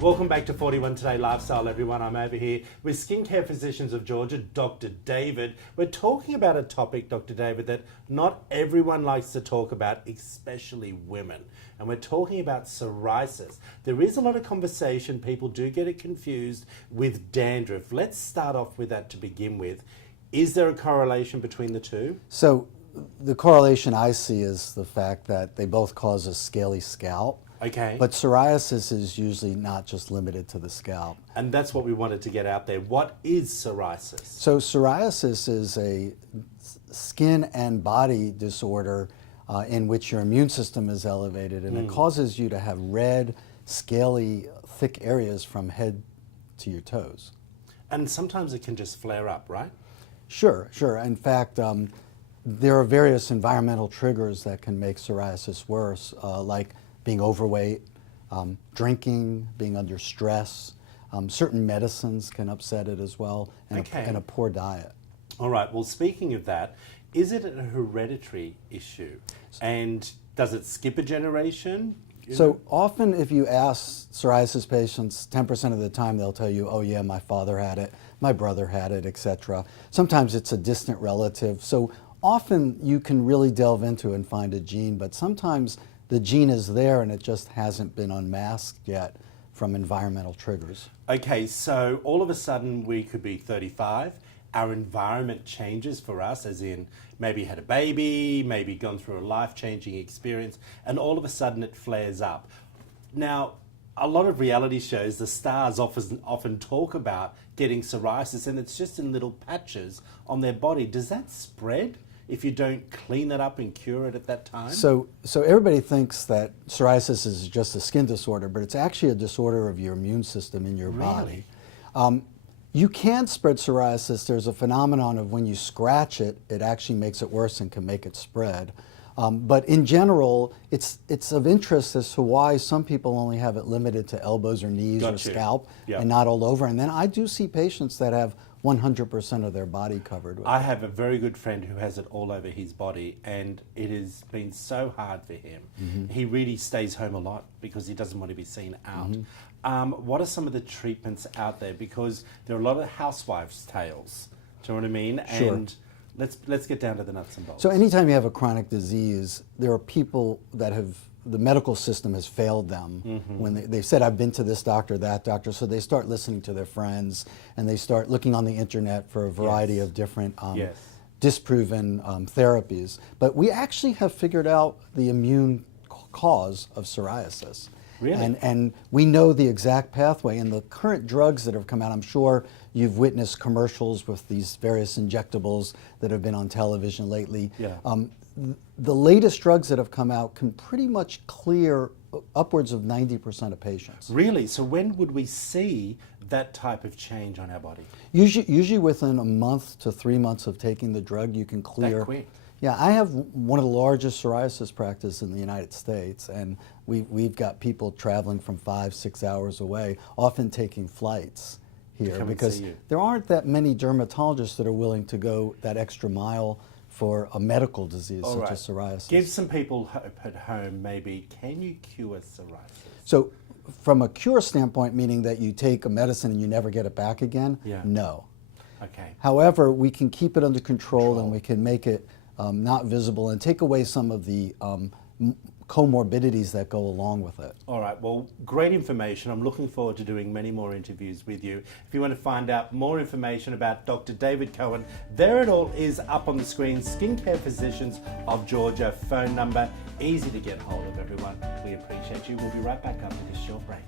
Welcome back to 41 Today Lifestyle, everyone. I'm over here with Skincare Physicians of Georgia, Dr. David. We're talking about a topic, Dr. David, that not everyone likes to talk about, especially women. And we're talking about psoriasis. There is a lot of conversation. People do get it confused with dandruff. Let's start off with that to begin with. Is there a correlation between the two? So the correlation I see is the fact that they both cause a scaly scalp. Okay. But psoriasis is usually not just limited to the scalp. And that's what we wanted to get out there. What is psoriasis? So psoriasis is a skin and body disorder in which your immune system is elevated, and it causes you to have red, scaly, thick areas from head to your toes. And sometimes it can just flare up, right? Sure. In fact, there are various environmental triggers that can make psoriasis worse, like being overweight, drinking, being under stress. Certain medicines can upset it as well, and a poor diet. All right, well, speaking of that, is it a hereditary issue? And does it skip a generation? So often if you ask psoriasis patients, 10% of the time they'll tell you, oh yeah, my father had it, my brother had it, etc. Sometimes it's a distant relative. So often you can really delve into and find a gene, but sometimes the gene is there and it just hasn't been unmasked yet from environmental triggers. Okay, so all of a sudden we could be 35, our environment changes for us, as in maybe had a baby, maybe gone through a life-changing experience, and all of a sudden it flares up. Now, a lot of reality shows, the stars often talk about getting psoriasis, and it's just in little patches on their body. Does that spread if you don't clean it up and cure it at that time? So everybody thinks that psoriasis is just a skin disorder, but it's actually a disorder of your immune system in your body. You can spread psoriasis. There's a phenomenon of when you scratch it, it actually makes it worse and can make it spread. But in general, it's of interest as to why some people only have it limited to elbows or knees or scalp and not all over. And then I do see patients that have 100% of their body covered with it. I have a very good friend who has it all over his body, and it has been so hard for him. He really stays home a lot because he doesn't want to be seen out. What are some of the treatments out there? Because there are a lot of housewives' tales. Do you know what I mean? Sure. And let's get down to the nuts and bolts. So anytime you have a chronic disease, there are people that the medical system has failed them when they've said, I've been to this doctor, that doctor, so they start listening to their friends and they start looking on the internet for a variety of different disproven therapies. But we actually have figured out the immune cause of psoriasis. Really? And we know the exact pathway, and the current drugs that have come out, I'm sure you've witnessed commercials with these various injectables that have been on television lately. The latest drugs that have come out can pretty much clear upwards of 90% of patients. Really? So when would we see that type of change on our body? Usually within a month to 3 months of taking the drug, you can clear. That quick? Yeah, I have one of the largest psoriasis practices in the United States, and we've got people traveling from 5-6 hours away, often taking flights here because there aren't that many dermatologists that are willing to go that extra mile for a medical disease such as psoriasis. Give some people hope at home, maybe. Can you cure psoriasis? So from a cure standpoint, meaning that you take a medicine and you never get it back again, no. Okay. However, we can keep it under control and we can make it not visible and take away some of the comorbidities that go along with it. All right, well, great information. I'm looking forward to doing many more interviews with you. If you want to find out more information about Dr. David Cohen, there it all is up on the screen. Skincare Physicians of Georgia, phone number, easy to get hold of, everyone. We appreciate you. We'll be right back after this short break.